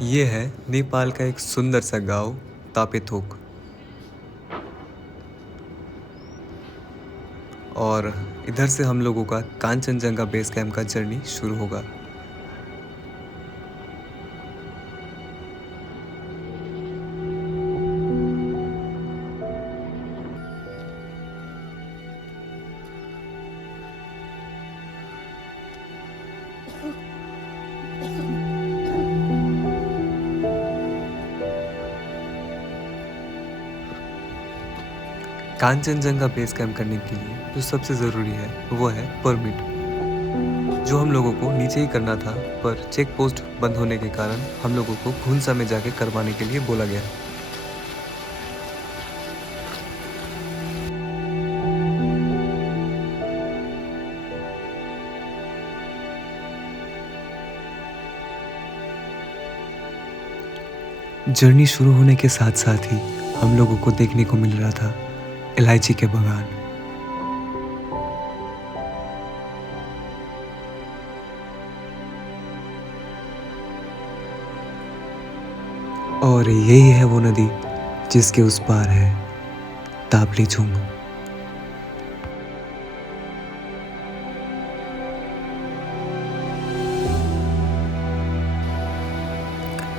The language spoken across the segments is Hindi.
ये है नेपाल का एक सुंदर सा गांव तापेथोक। और इधर से हम लोगों का कांचनजंगा बेस कैंप का जर्नी शुरू होगा। कांचनजंगा बेस कैंप करने के लिए जो सबसे ज़रूरी है वो है परमिट, जो हम लोगों को नीचे ही करना था, पर चेक पोस्ट बंद होने के कारण हम लोगों को खुनसा में जाके करवाने के लिए बोला गया। जर्नी शुरू होने के साथ साथ ही हम लोगों को देखने को मिल रहा था इलायची के बागान। और यही है वो नदी जिसके उस पार है तापलीछुंग।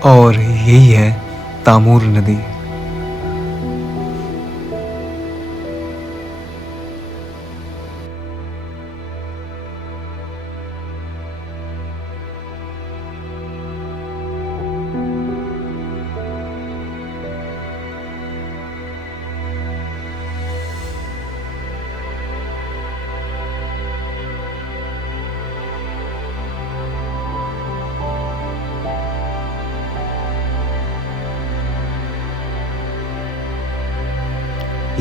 और यही है तामूर नदी।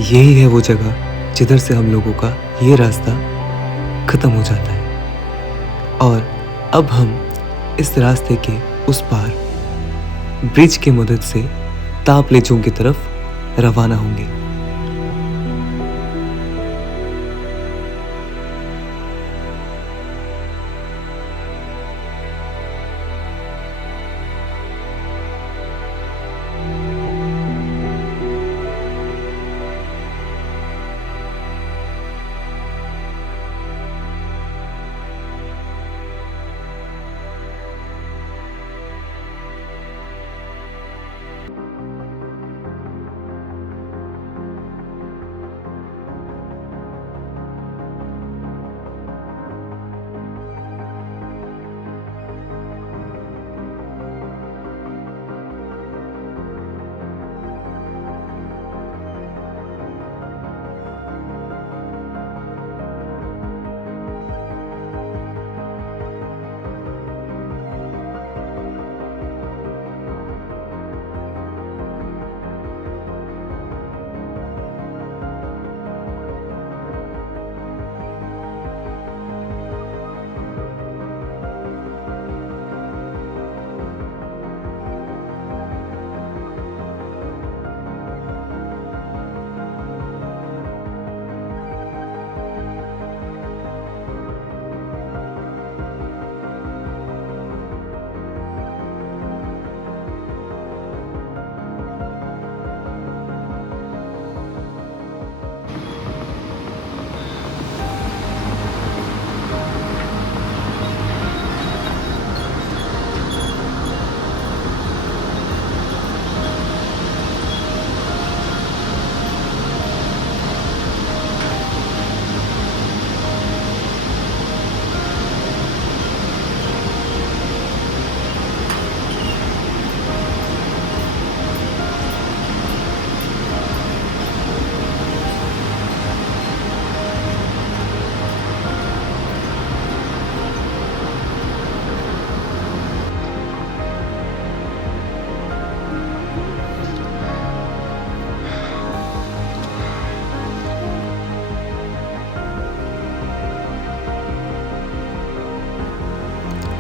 यही है वो जगह जिधर से हम लोगों का ये रास्ता खत्म हो जाता है। और अब हम इस रास्ते के उस पार ब्रिज की मदद से तापलेचुंग की तरफ रवाना होंगे।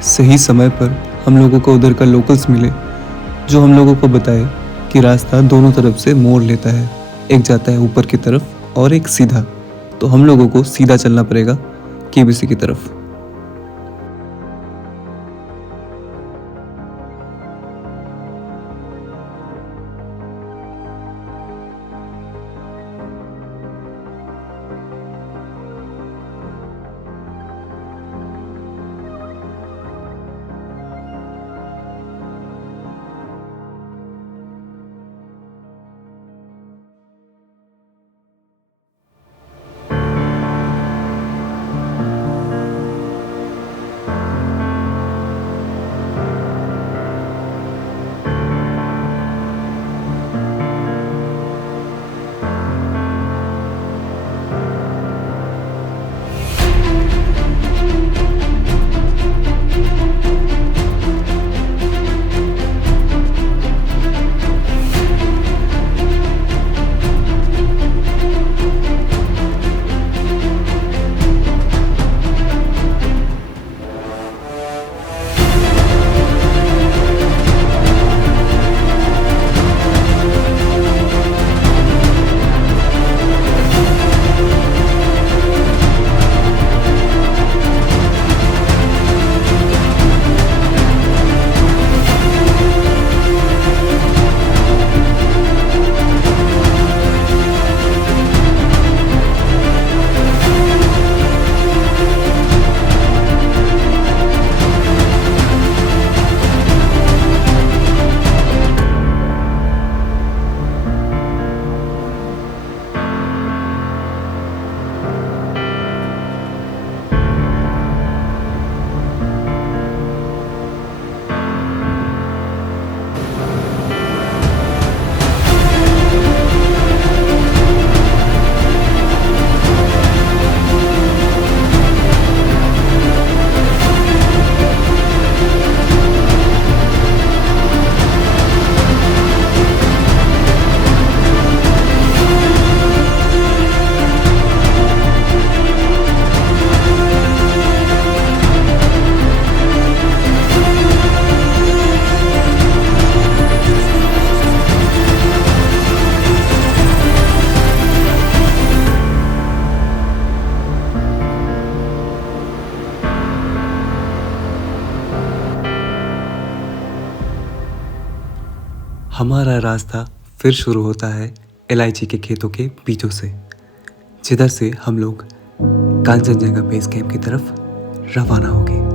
सही समय पर हम लोगों को उधर का लोकल्स मिले, जो हम लोगों को बताए कि रास्ता दोनों तरफ से मोड़ लेता है। एक जाता है ऊपर की तरफ और एक सीधा, तो हम लोगों को सीधा चलना पड़ेगा केबीसी की तरफ। हमारा रास्ता फिर शुरू होता है इलायची के खेतों के बीचों से, जिधर से हम लोग कांचनजंगा बेस कैंप की तरफ रवाना हो गए।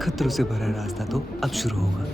खतरों से भरा रास्ता तो अब शुरू होगा।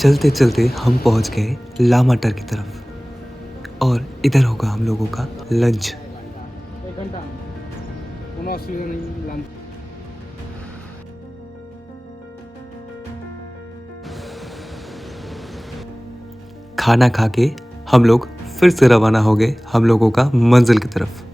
चलते चलते हम पहुंच गए लामाटर की तरफ और इधर होगा हम लोगों का लंच। खाना खा के हम लोग फिर से रवाना हो गए हम लोगों का मंजिल की तरफ।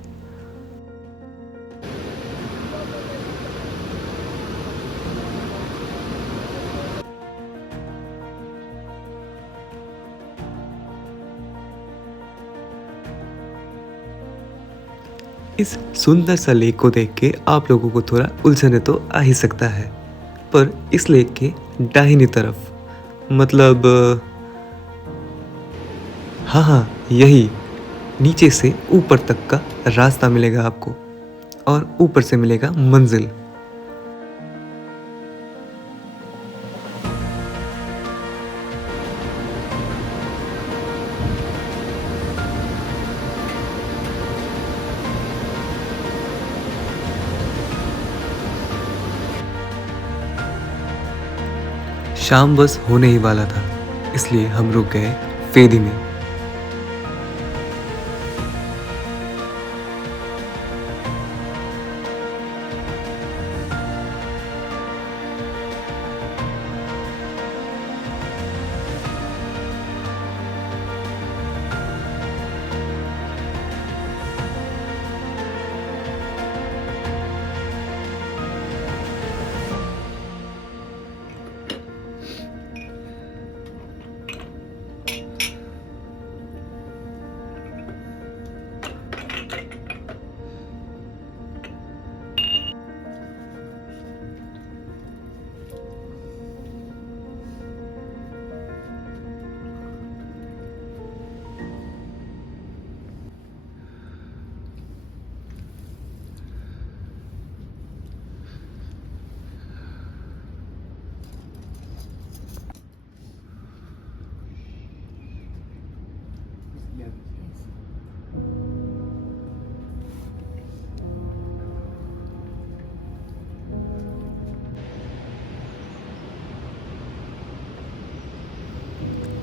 इस सुंदर सा लेक को देख के आप लोगों को थोड़ा उलझने तो आ ही सकता है, पर इस लेक के दाहिनी तरफ मतलब हाँ यही नीचे से ऊपर तक का रास्ता मिलेगा आपको और ऊपर से मिलेगा मंजिल। शाम बस होने ही वाला था, इसलिए हम रुक गए फेदी में।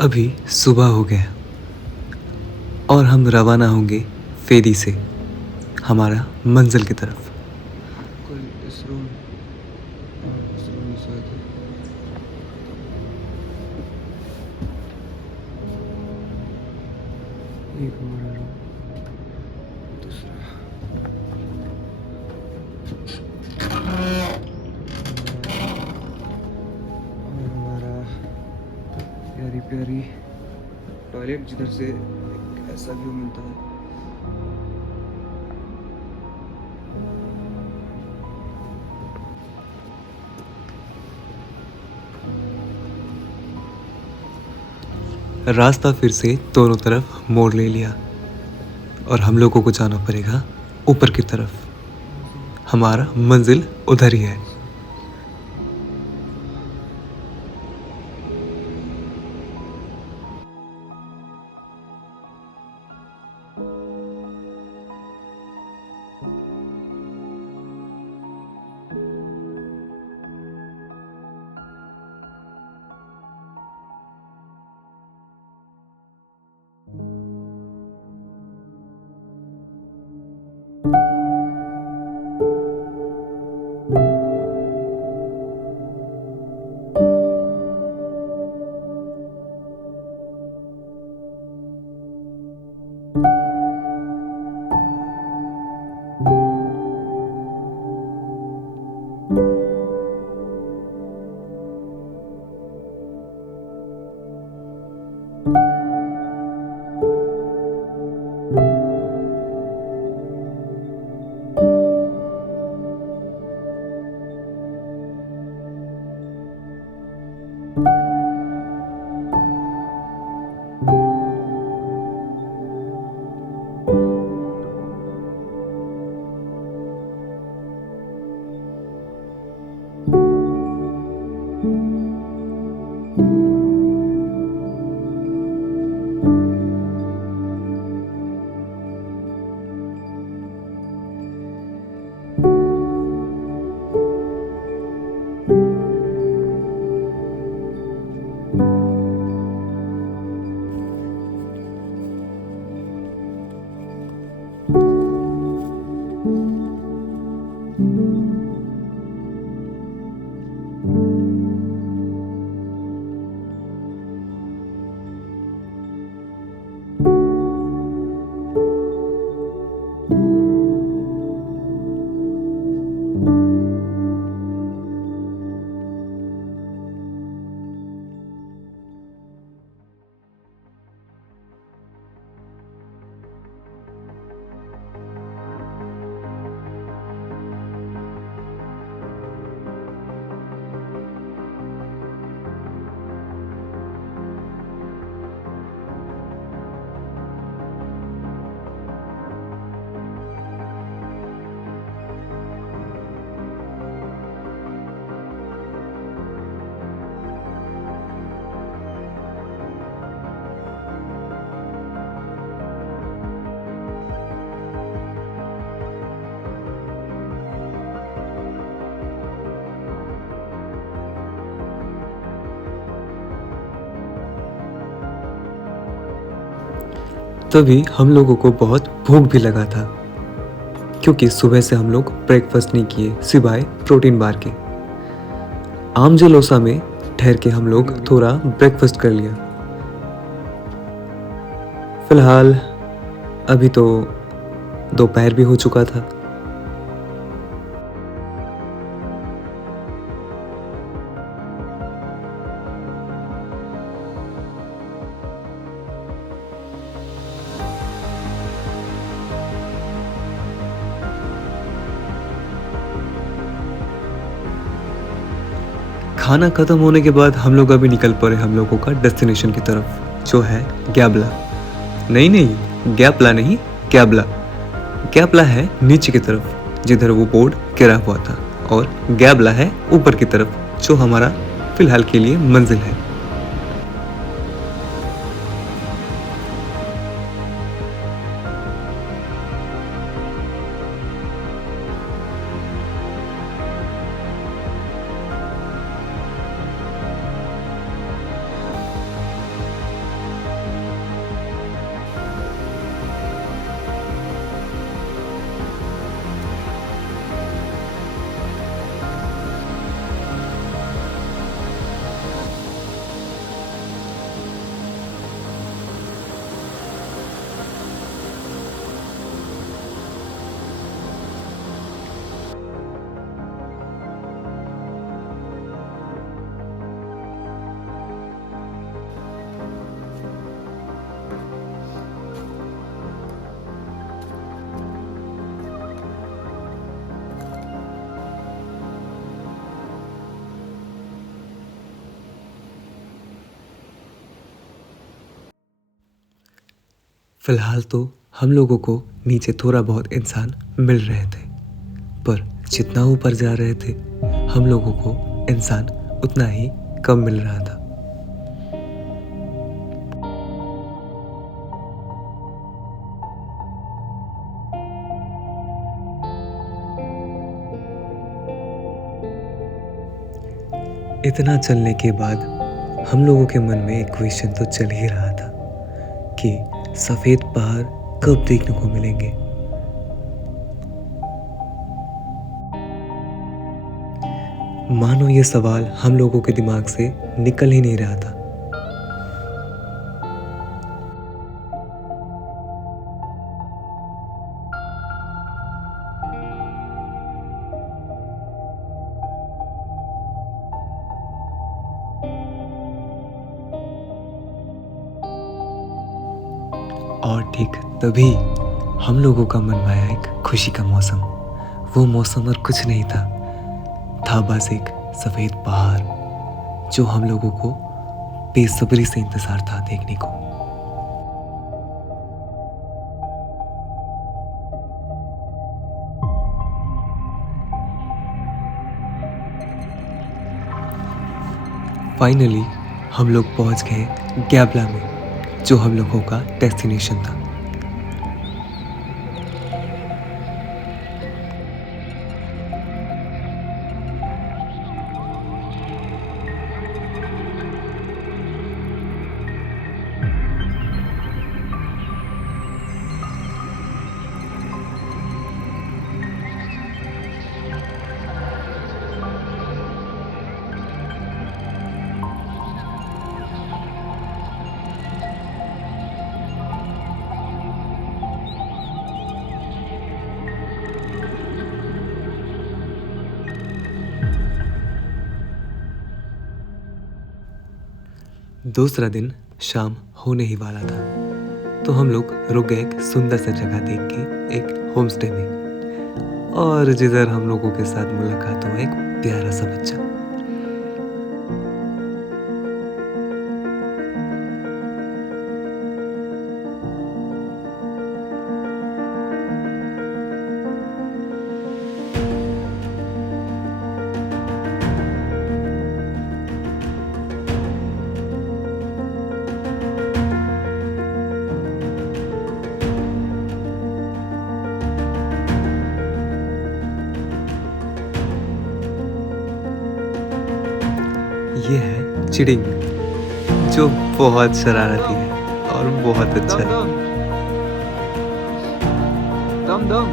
अभी सुबह हो गया और हम रवाना होंगे फेरी से हमारा मंजिल की तरफ। कोई इस रूम में शायद है। एक हमारा रूम, दूसरा और हमारा प्यारी प्यारी टॉयलेट जिधर से एक ऐसा व्यू मिलता है। रास्ता फिर से दोनों तरफ मोड़ ले लिया और हम लोगों को जाना पड़ेगा ऊपर की तरफ। हमारा मंजिल उधर ही है। तभी हम लोगों को बहुत भूख भी लगा था क्योंकि सुबह से हम लोग ब्रेकफास्ट नहीं किए सिवाय प्रोटीन बार के। आम जलोसा में ठहर के हम लोग थोड़ा ब्रेकफास्ट कर लिया। फिलहाल अभी तो दोपहर भी हो चुका था। खाना खत्म होने के बाद हम लोग अभी निकल पड़े हम लोगों का डेस्टिनेशन की तरफ जो है गैबला। नहीं, गैपला नहीं, गैबला। गैबला है नीचे की तरफ जिधर वो बोर्ड गिरा हुआ था और गैबला है ऊपर की तरफ जो हमारा फिलहाल के लिए मंजिल है। फिलहाल तो हम लोगों को नीचे थोड़ा बहुत इंसान मिल रहे थे, पर जितना ऊपर जा रहे थे हम लोगों को इंसान उतना ही कम मिल रहा था। इतना चलने के बाद हम लोगों के मन में एक क्वेश्चन तो चल ही रहा था कि सफ़ेद पहाड़ कब देखने को मिलेंगे। मानो ये सवाल हम लोगों के दिमाग से निकल ही नहीं रहा था। और ठीक तभी हम लोगों का मन में आया एक खुशी का मौसम। वो मौसम और कुछ नहीं था बस एक सफ़ेद पहाड़ जो हम लोगों को बेसब्री से इंतज़ार था देखने को। फाइनली हम लोग पहुंच गए गैबला में, जो हम लोगों का डेस्टिनेशन था। दूसरा दिन शाम होने ही वाला था, तो हम लोग रुक गए एक सुंदर सा जगह देख के एक होम स्टे में, और जिधर हम लोगों के साथ मुलाकात हुआ एक प्यारा सा बच्चा। ये है चिड़िंग, जो बहुत शरारती है और बहुत अच्छा है। दम दम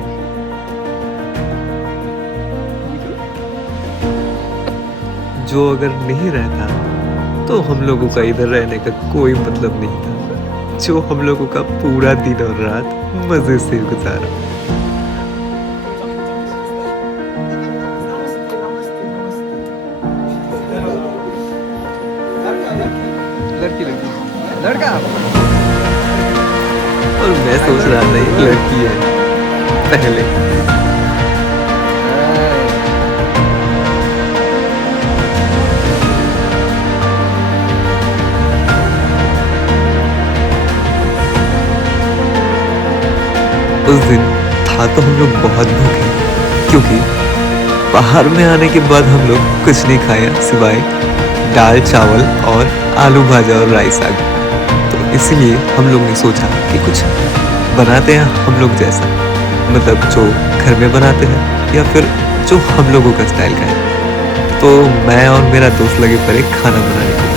जो अगर नहीं रहता तो हम लोगों का इधर रहने का कोई मतलब नहीं था, जो हम लोगों का पूरा दिन और रात मजे से गुजारा। लड़की लड़की लड़का। और मैं सोच रहा था एक लड़की है पहले। उस दिन था तो हम लोग बहुत भूखे, क्योंकि बाहर में आने के बाद हम लोग कुछ नहीं खाया सिवाय दाल चावल और आलू भाजा और राइस आ गया। तो इसलिए हम लोग ने सोचा कि कुछ बनाते हैं हम लोग जैसा, मतलब जो घर में बनाते हैं या फिर जो हम लोगों का स्टाइल का है। तो मैं और मेरा दोस्त लगे पड़े खाना बनाने के लिए।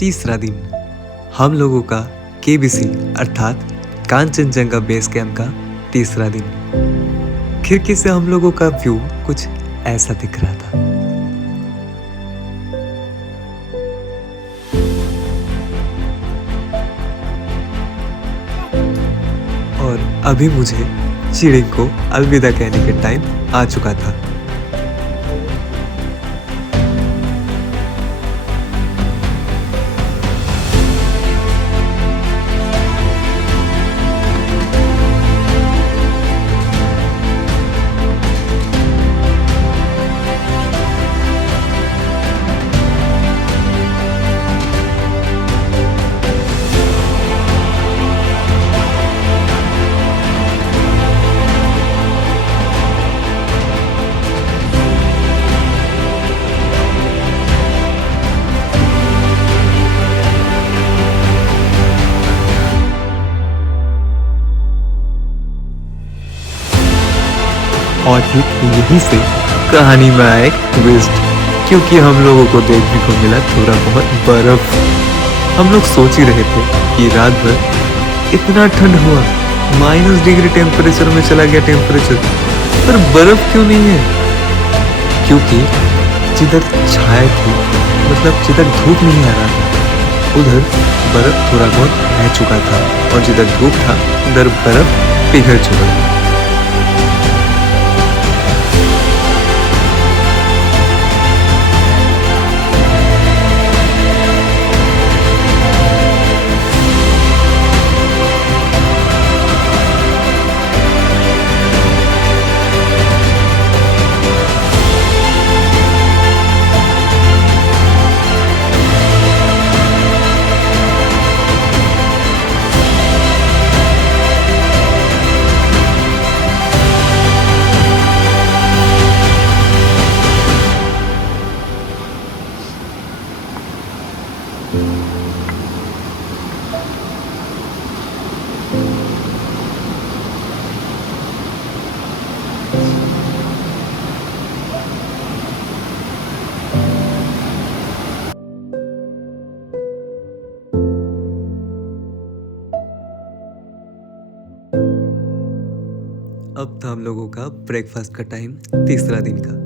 तीसरा दिन हम लोगों का केबीसी अर्थात कांचनजंगा बेस कैंप का तीसरा दिन। खिड़की से हम लोगों का व्यू कुछ ऐसा दिख रहा था। और अभी मुझे चिड़िंग को अलविदा कहने का टाइम आ चुका था। और ठीक यहीं से कहानी में आया एक ट्विस्ट, क्योंकि हम लोगों को देखने को मिला थोड़ा बहुत बर्फ। हम लोग सोच ही रहे थे कि रात भर इतना ठंड हुआ, -डिग्री टेम्परेचर में चला गया टेम्परेचर, पर बर्फ क्यों नहीं है? क्योंकि जिधर छाया थी, मतलब जिधर धूप नहीं आ रहा था, उधर बर्फ थोड़ा बहुत रह चुका था, और जिधर धूप था उधर बर्फ पिघल चुका था। अब था हम लोगों का ब्रेकफास्ट का टाइम, तीसरा दिन का।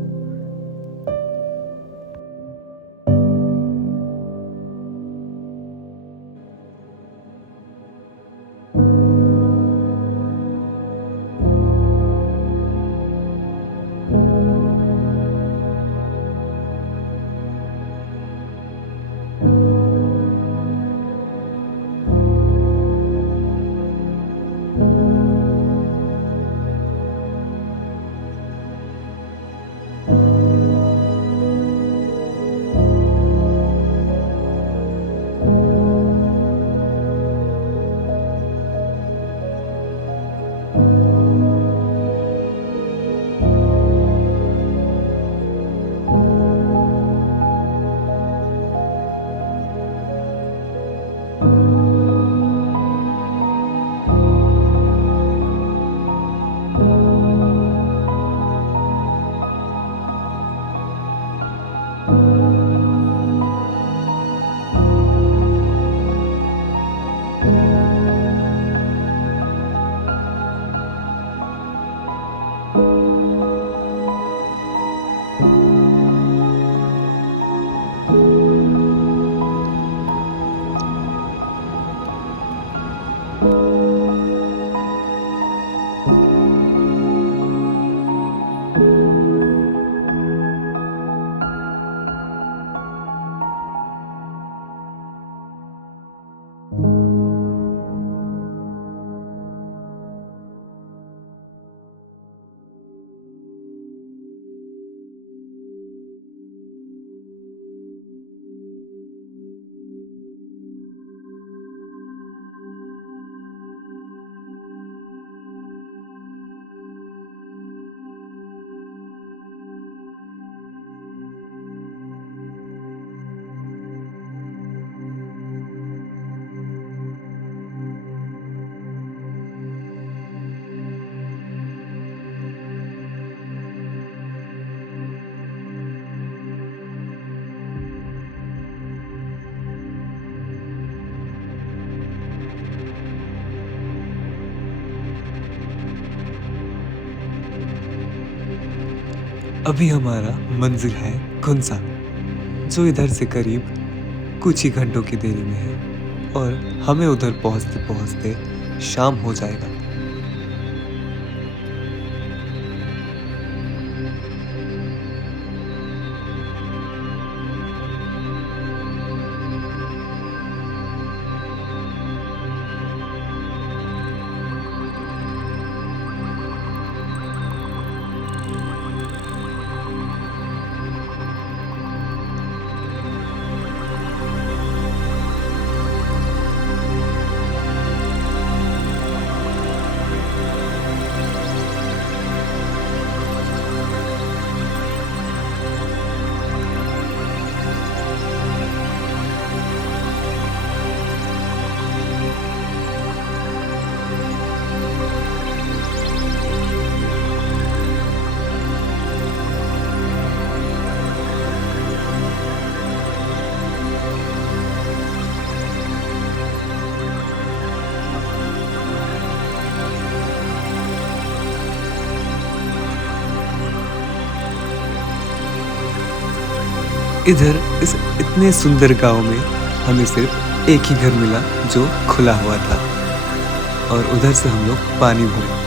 अभी हमारा मंजिल है खुंसा, जो इधर से करीब कुछ ही घंटों की देरी में है, और हमें उधर पहुंचते पहुंचते शाम हो जाएगा। इधर इस इतने सुंदर गांव में हमें सिर्फ एक ही घर मिला जो खुला हुआ था, और उधर से हम लोग पानी भरे।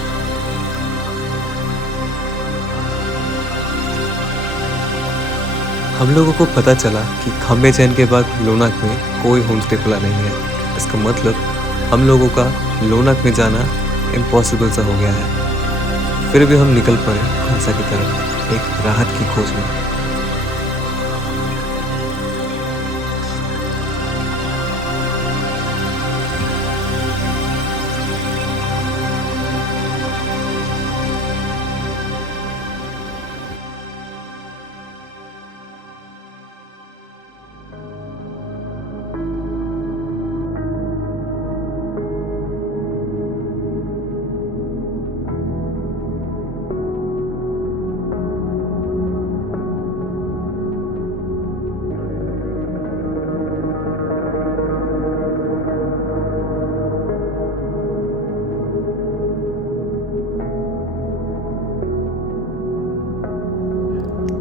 हम लोगों को पता चला कि खम्बे चैन के बाद लोनाक में कोई होम स्टे खुला नहीं है। इसका मतलब हम लोगों का लोनाक में जाना इम्पॉसिबल सा हो गया है। फिर भी हम निकल पड़े खोंसा की तरफ एक राहत की खोज में।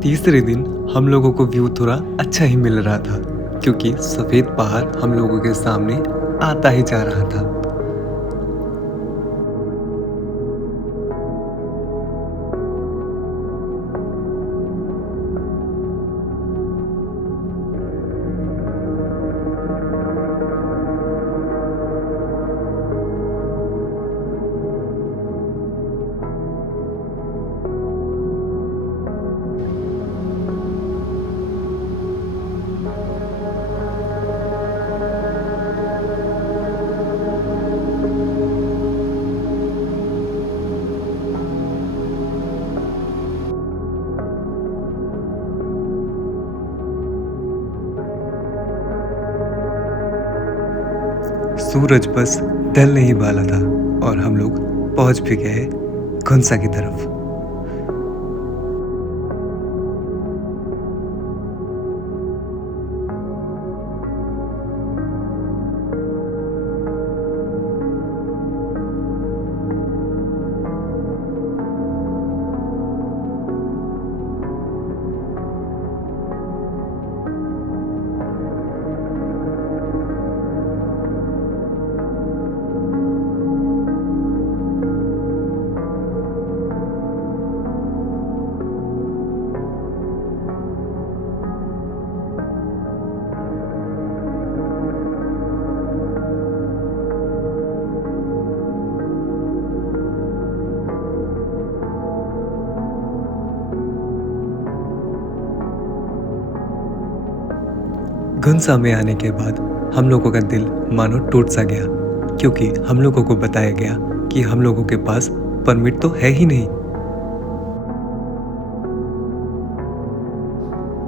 तीसरे दिन हम लोगों को व्यू थोड़ा अच्छा ही मिल रहा था, क्योंकि सफेद पहाड़ हम लोगों के सामने आता ही जा रहा था। सूरज बस ढलने ही वाला था और हम लोग पहुंच भी गए खोंसा की तरफ। घुंसा में आने के बाद हम लोगों का दिल मानो टूट सा गया, क्योंकि हम लोगों को बताया गया कि हम लोगों के पास परमिट तो है ही नहीं।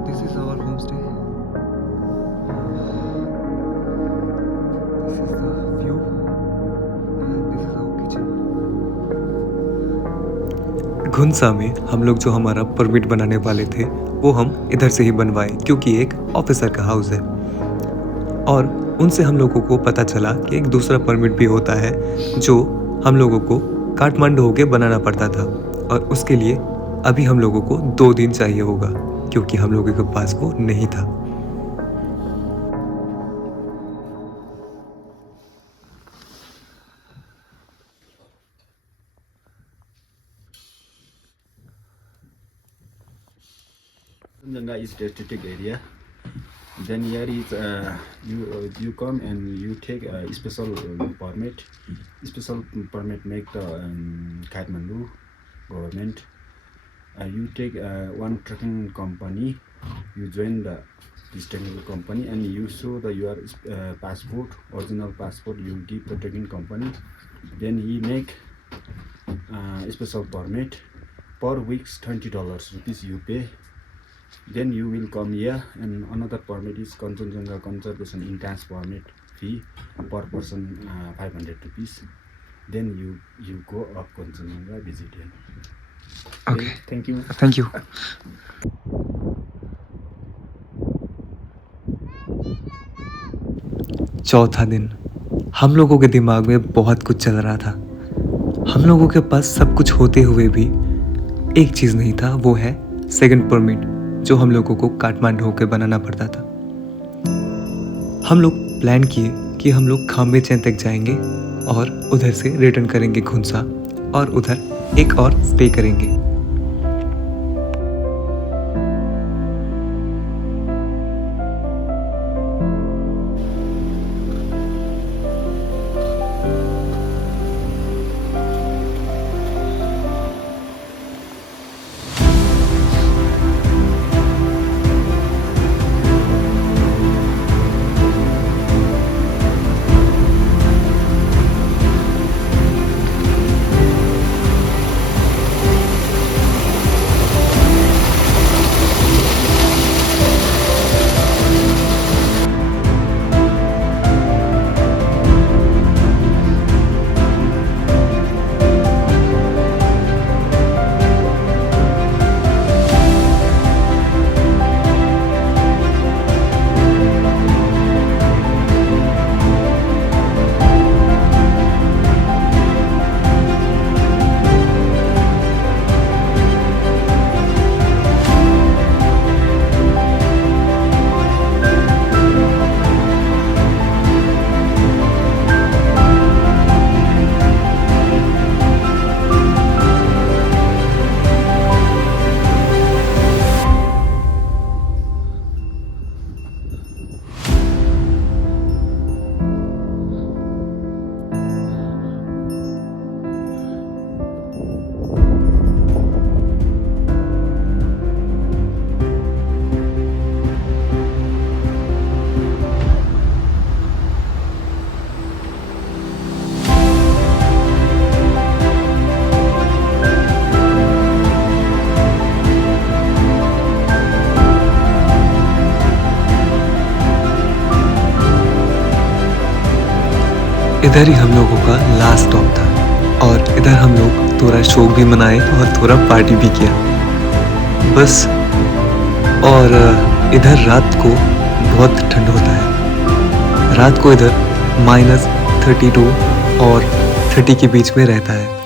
This is our homestay. This is the view and this is our kitchen. घुंसा में हम लोग जो हमारा परमिट बनाने वाले थे वो हम इधर से ही बनवाए, क्योंकि एक ऑफिसर का हाउस है। और उनसे हम लोगों को पता चला कि एक दूसरा परमिट भी होता है जो हम लोगों को काठमांडू होके बनाना पड़ता था, और उसके लिए अभी हम लोगों को 2 दिन चाहिए होगा, क्योंकि हम लोगों के पास वो नहीं था। Kanjanga is strategic area. Then here is you come and you take a special permit. Special permit make the Kathmandu government. You take one trucking company. You join this trucking company and you show your passport, original passport. You give the trucking company. Then he make special permit. Per weeks $20 rupees you pay. Then you will come here, and another permit is Kanchenjunga Conservation Entrance Permit fee per person 500 rupees. Then you go up Kanchenjunga visit here. Okay, thank you. Thank you. चौथा दिन हम लोगों के दिमाग में बहुत कुछ चल रहा था। हम लोगों के पास सब कुछ होते हुए भी एक चीज़ नहीं था, वो है सेकंड परमिट, जो हम लोगों को काठमांडू होकर बनाना पड़ता था। हम लोग प्लान किए कि हम लोग खाम्बे चैन तक जाएंगे और उधर से रिटर्न करेंगे खुनसा और उधर एक और स्टे करेंगे। इधर ही हम लोगों का लास्ट स्टॉप था और इधर हम लोग थोड़ा शौक भी मनाए और थोड़ा पार्टी भी किया बस। और इधर रात को बहुत ठंड होता है। रात को इधर -32 और 30 के बीच में रहता है।